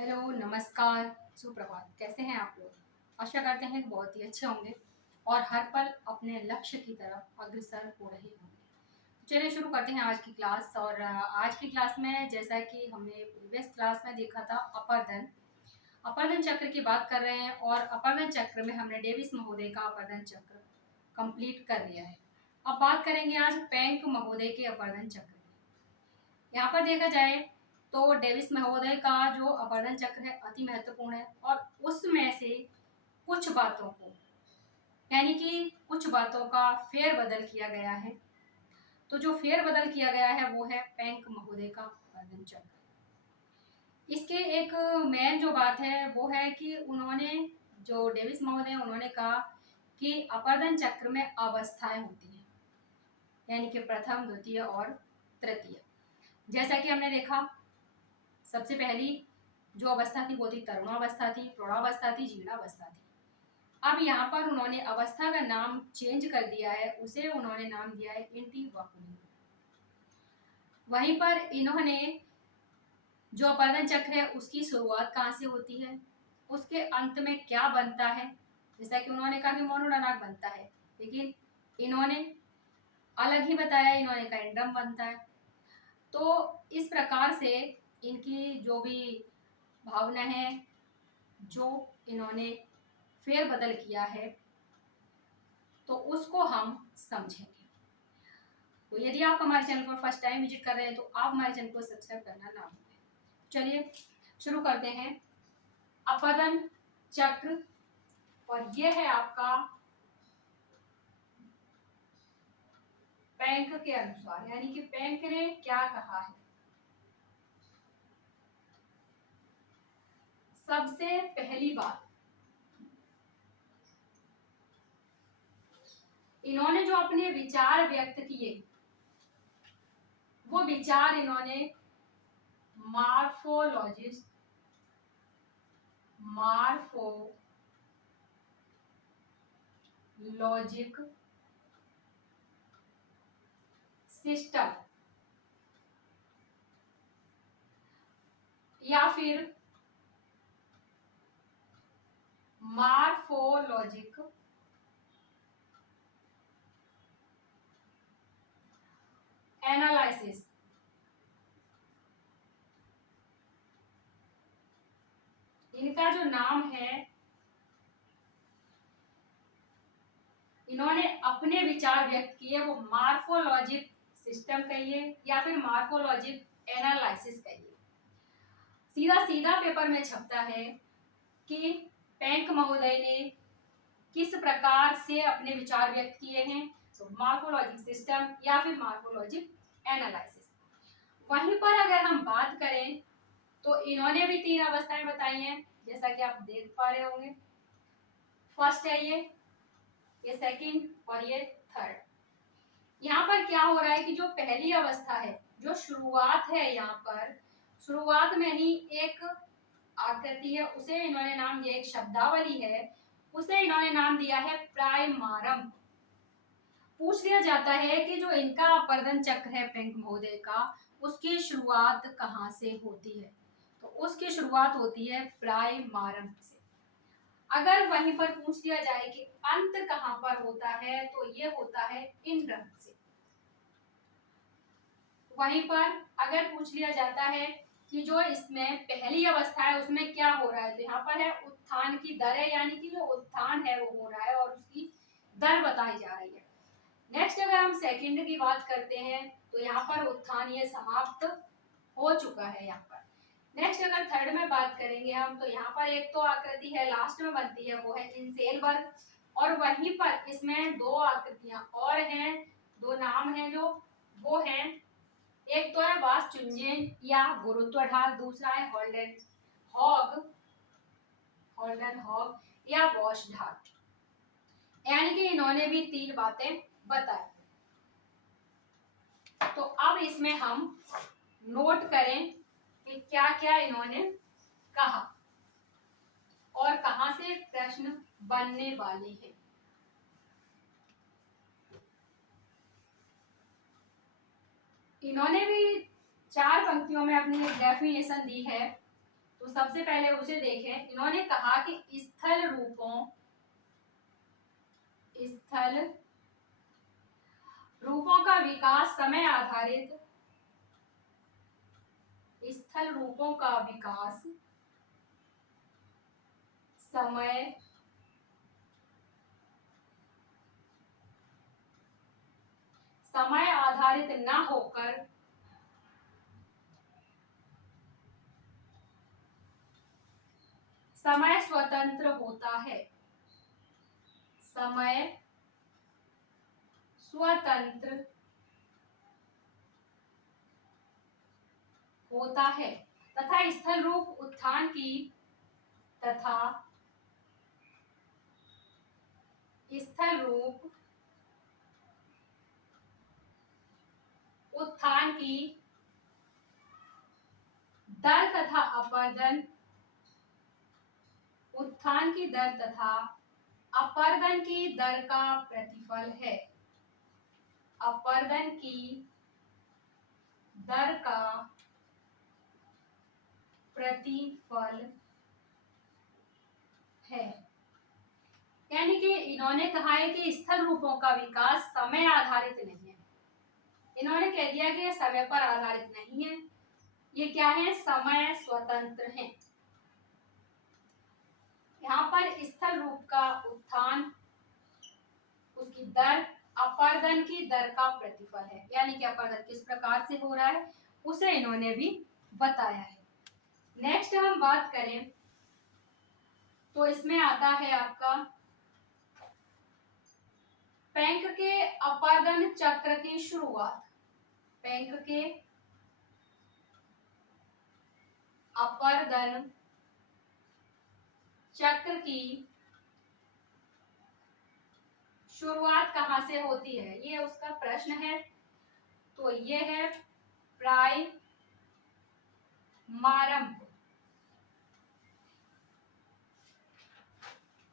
Hello, नमस्कार, सुप्रभात। कैसे हैं आप लोग? आशा करते हैं कि बहुत ही अच्छे होंगे और हर पल अपने लक्ष्य की तरफ अग्रसर हो रहे होंगे। चलिए शुरू करते हैं आज की क्लास। और आज की क्लास में जैसा कि हमने प्रीवियस क्लास में देखा था अपर्दन चक्र की बात कर रहे हैं और अपर्दन चक्र में हमने डेविस महोदय का अपर्दन चक्र कंप्लीट कर लिया है। अब बात करेंगे आज पेंक महोदय के अपर्दन चक्र की। यहाँ पर देखा जाए तो डेविस महोदय का जो अपर्दन चक्र है अति महत्वपूर्ण है और उसमें से कुछ बातों को यानी कि कुछ बातों का फेरबदल किया गया है। तो जो फेरबदल किया गया है वो है पेंक महोदय का अपर्दन चक्र। इसके एक मेन जो बात है वो है कि उन्होंने जो डेविस महोदय उन्होंने कहा कि अपर्दन चक्र में अवस्थाएं होती हैं, यानी कि प्रथम, द्वितीय और तृतीय। जैसा कि हमने देखा, सबसे पहली जो अवस्था थी वो थी तरुणावस्था थी, प्रौढ़ावस्था थी, जीर्णावस्था थी। अब यहाँ पर उन्होंने अवस्था का नाम चेंज कर दिया है, उसे उन्होंने नाम दिया है इंटीवकुली। वहीं पर इन्होंने जो अपर्दन चक्र है उसकी शुरुआत कहाँ से होती है, उसके अंत में क्या बनता है। जैसा कि उन्होंने कहा कि मोनोडोनाक बनता है, लेकिन इन्होंने अलग ही बताया, इन्होंने कहा एंड्रम बनता है। तो इस प्रकार से इनकी जो भी भावना है, जो इन्होंने फेरबदल किया है, तो उसको हम समझेंगे। तो यदि आप हमारे चैनल पर फर्स्ट टाइम विजिट कर रहे हैं तो आप हमारे चैनल को सब्सक्राइब करना ना भूलें। चलिए शुरू करते हैं। अपर्दन चक्र, और ये है आपका पेंक के अनुसार, यानी कि पेंक ने क्या कहा है। सबसे पहली बात, इन्होंने जो अपने विचार व्यक्त किए वो विचार इन्होंने मार्फोलॉजिस्ट मार्फोलॉजिक सिस्टम या फिर मार्फोलॉजिक एनालिसिस, इनका जो नाम है, इन्होंने अपने विचार व्यक्त किए वो मार्फोलॉजिक सिस्टम कहिए या फिर मार्फोलॉजिक एनालिसिस कहिए। सीधा सीधा पेपर में छपता है कि पेंक महोदय ने किस प्रकार से अपने विचार व्यक्त किए हैं, तो मार्फोलॉजिक सिस्टम या फिर मार्फोलॉजिक एनालिसिस। वहीं पर अगर हम बात करें तो इन्होंने भी तीन अवस्थाएं बताई हैं, जैसा कि आप देख पा रहे होंगे। फर्स्ट है ये सेकंड और ये थर्ड। यहाँ पर क्या हो रहा है कि जो पहली अवस्था है, जो शुरुआत है, यहाँ पर शुरुआत में ही एक आकृति है, उसे इन्होंने नाम दिया, एक शब्दावली है, उसे इन्होंने नाम दिया है प्राइमारम। पूछ लिया जाता है कि जो इनका अपर्दन चक्र है पेंक महोदय का, उसकी शुरुआत कहाँ से होती है, तो उसकी शुरुआत होती है प्राइमारम से। अगर वहीं पर पूछ लिया जाए कि अंत कहाँ पर होता है, तो ये होता है इंद्रम से। वहीं पर अगर पूछ लिया जाता है कि जो इसमें पहली अवस्था है उसमें क्या हो रहा है, तो यहाँ पर है उत्थान की दर है, यानी कि जो उत्थान है वो हो रहा है और उसकी दर बताई जा रही है। नेक्स्ट अगर हम सेकंड की बात करते हैं तो यहाँ पर उत्थान ये समाप्त हो चुका है। यहाँ पर नेक्स्ट अगर थर्ड में बात करेंगे हम, तो यहाँ पर एक तो आकृति है लास्ट में बनती है, वो है इंसेलबर्ग, और वहीं पर इसमें दो आकृतियां और हैं, दो नाम हैं जो, वो हैं, एक तो है वासचुंजेन या गुरुत्व ढाल, दूसरा है होल्डन हॉग या वॉश ढाल। यानी कि इन्होंने भी तीन बातें बताई। तो अब इसमें हम नोट करें कि क्या क्या इन्होंने कहा और कहां से प्रश्न बनने वाले हैं। इन्होंने भी चार पंक्तियों में अपनी एक डेफिनेशन दी है तो सबसे पहले उसे देखें। इन्होंने कहा कि स्थल रूपों का विकास समय आधारित, स्थल रूपों का विकास समय आधारित न होकर समय स्वतंत्र होता है। समय स्वतंत्र होता है तथा स्थल रूप उत्थान की दर तथा अपरदन, उत्थान की दर तथा अपरदन की दर का प्रतिफल है। अपरदन की दर का प्रतिफल है। यानी कि इन्होंने कहा है कि स्थल रूपों का विकास समय आधारित नहीं है। इन्होंने कह दिया कि ये समय पर आधारित नहीं है, ये क्या है, समय स्वतंत्र है। यहाँ पर स्थल रूप का उत्थान, उसकी दर अपरदन की दर का प्रतिफल है। यानी कि अपरदन किस प्रकार से हो रहा है उसे इन्होंने भी बताया है। नेक्स्ट हम बात करें तो इसमें आता है आपका पैंक के अपरदन चक्र की शुरुआत। पैंक के अपरदन चक्र की शुरुआत कहां से होती है, ये उसका प्रश्न है। तो ये है प्राइमारंभ।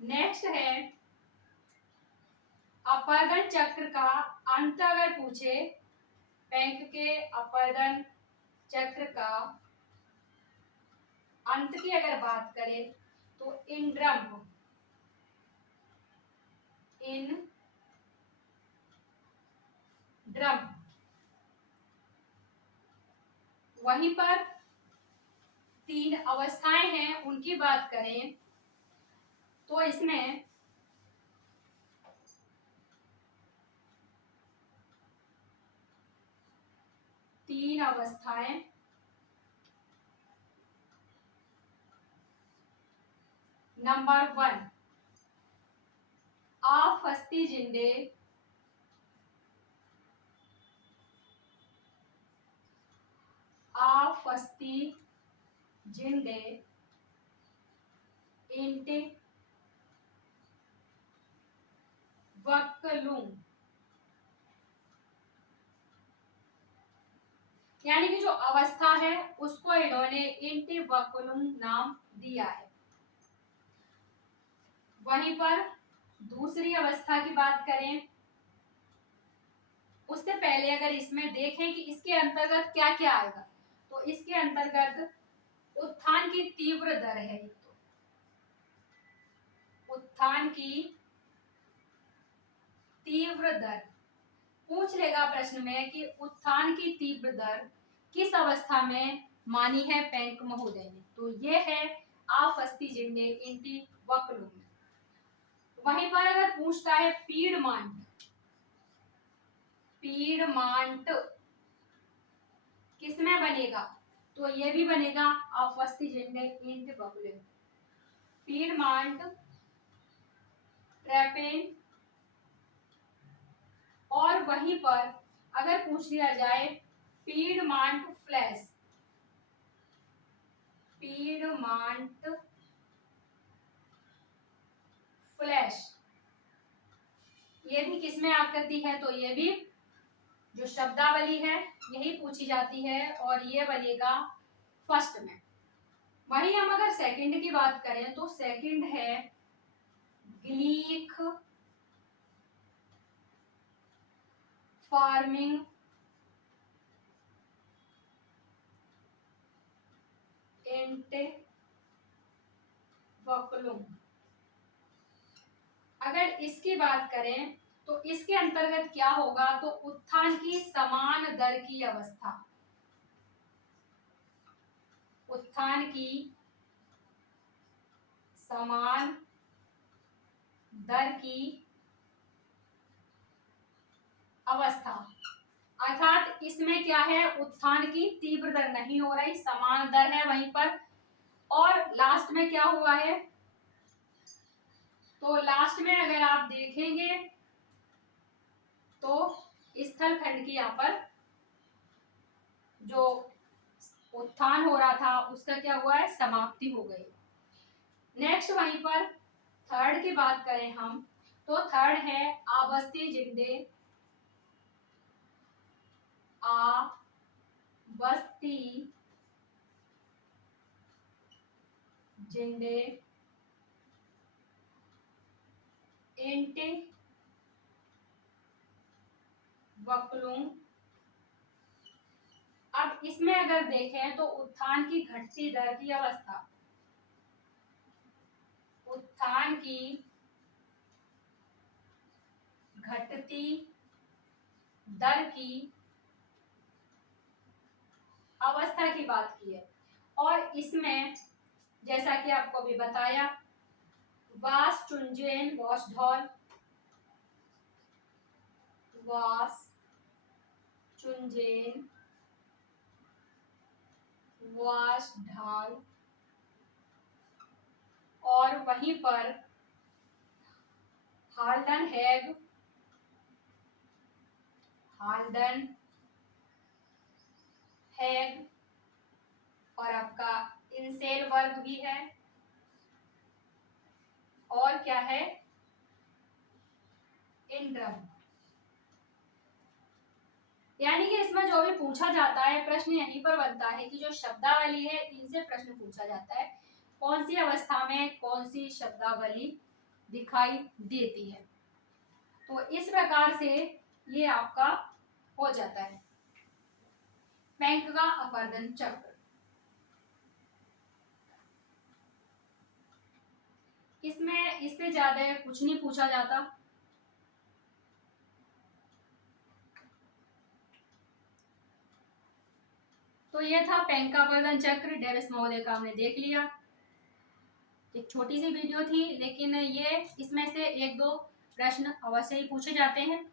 नेक्स्ट है अपरदन चक्र का अंत अगर पूछे, पैंक के अपरदन चक्र का अंत की अगर बात करें तो इंद्रम्भ, वहीं पर 3 अवस्थाएं हैं उनकी बात करें तो इसमें तीन अवस्थाएं, नंबर 1 आफस्ती जिंडे, इंटवक्लुम। यानी कि जो अवस्था है उसको इन्होंने इंटवक्लुम नाम दिया है। वहीं पर दूसरी अवस्था की बात करें, उससे पहले अगर इसमें देखें कि इसके अंतर्गत क्या क्या आएगा, तो इसके अंतर्गत उत्थान की तीव्र दर है। तो उत्थान की तीव्र दर पूछ लेगा प्रश्न में कि उत्थान की तीव्र दर किस अवस्था में मानी है पैंक महोदय ने, तो ये है आफस्ती जिंडे इंटवक्लुम। वहीं पर अगर पूछता है पीडमांट किसमें बनेगा, तो ये भी बनेगा आफस्ती जिंडे इंटवक्लुम। पीडमांट, ट्रैपेन, और वहीं पर अगर पूछ लिया जाए पीडमांट फ्लैश, ये भी किसमें आ करती है, तो ये भी जो शब्दावली है यही पूछी जाती है और ये बनेगा फर्स्ट में। वहीं हम अगर सेकंड की बात करें तो सेकंड है ग्लीक फार्मिंग वक्लुम। अगर इसकी बात करें तो इसके अंतर्गत क्या होगा, तो उत्थान की समान दर की अवस्था, उत्थान की समान दर की अवस्था, अर्थात इसमें क्या है, उत्थान की तीव्र दर नहीं हो रही, समान दर है वहीं पर। और लास्ट में क्या हुआ है, तो लास्ट में अगर आप देखेंगे तो स्थल खंड की यहाँ पर जो उत्थान हो रहा था उसका क्या हुआ है, समाप्ति हो गई। नेक्स्ट वहीं पर थर्ड की बात करें हम, तो थर्ड है आबस्ती जिंदे, आबस्ती जिंदे इंटे वक्लुम। अब इसमें अगर देखें तो उत्थान की घटती दर की अवस्था, उत्थान की घटती दर की अवस्था की बात की है। और इसमें जैसा कि आपको भी बताया, वास चुंजेन वॉस ढॉल, वास चुंजेन वास ढाल, और वहीं पर हाल्डन हैग, हाल्डन हैग, और आपका इंसेल वर्ग भी है, और क्या है, इंड्रम। यानी कि इसमें जो भी पूछा जाता है प्रश्न यहीं पर बनता है कि जो शब्दावली है इनसे प्रश्न पूछा जाता है, कौन सी अवस्था में कौन सी शब्दावली दिखाई देती है। तो इस प्रकार से ये आपका हो जाता है बैंक का अपवर्तन चक्र। इसमें इससे ज्यादा कुछ नहीं पूछा जाता। तो ये था बैंक का अपवर्तन चक्र, डेविस महोदय का हमने देख लिया। एक छोटी सी वीडियो थी, लेकिन ये इसमें से एक दो प्रश्न अवश्य ही पूछे जाते हैं।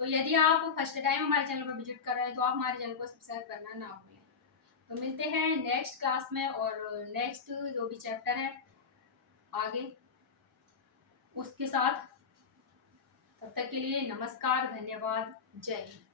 तो यदि आप फर्स्ट टाइम हमारे चैनल पर विजिट कर रहे हैं तो आप हमारे चैनल को सब्सक्राइब करना ना भूलें। तो मिलते हैं नेक्स्ट क्लास में, और नेक्स्ट जो भी चैप्टर है आगे उसके साथ। तब तक के लिए नमस्कार, धन्यवाद, जय हिंद।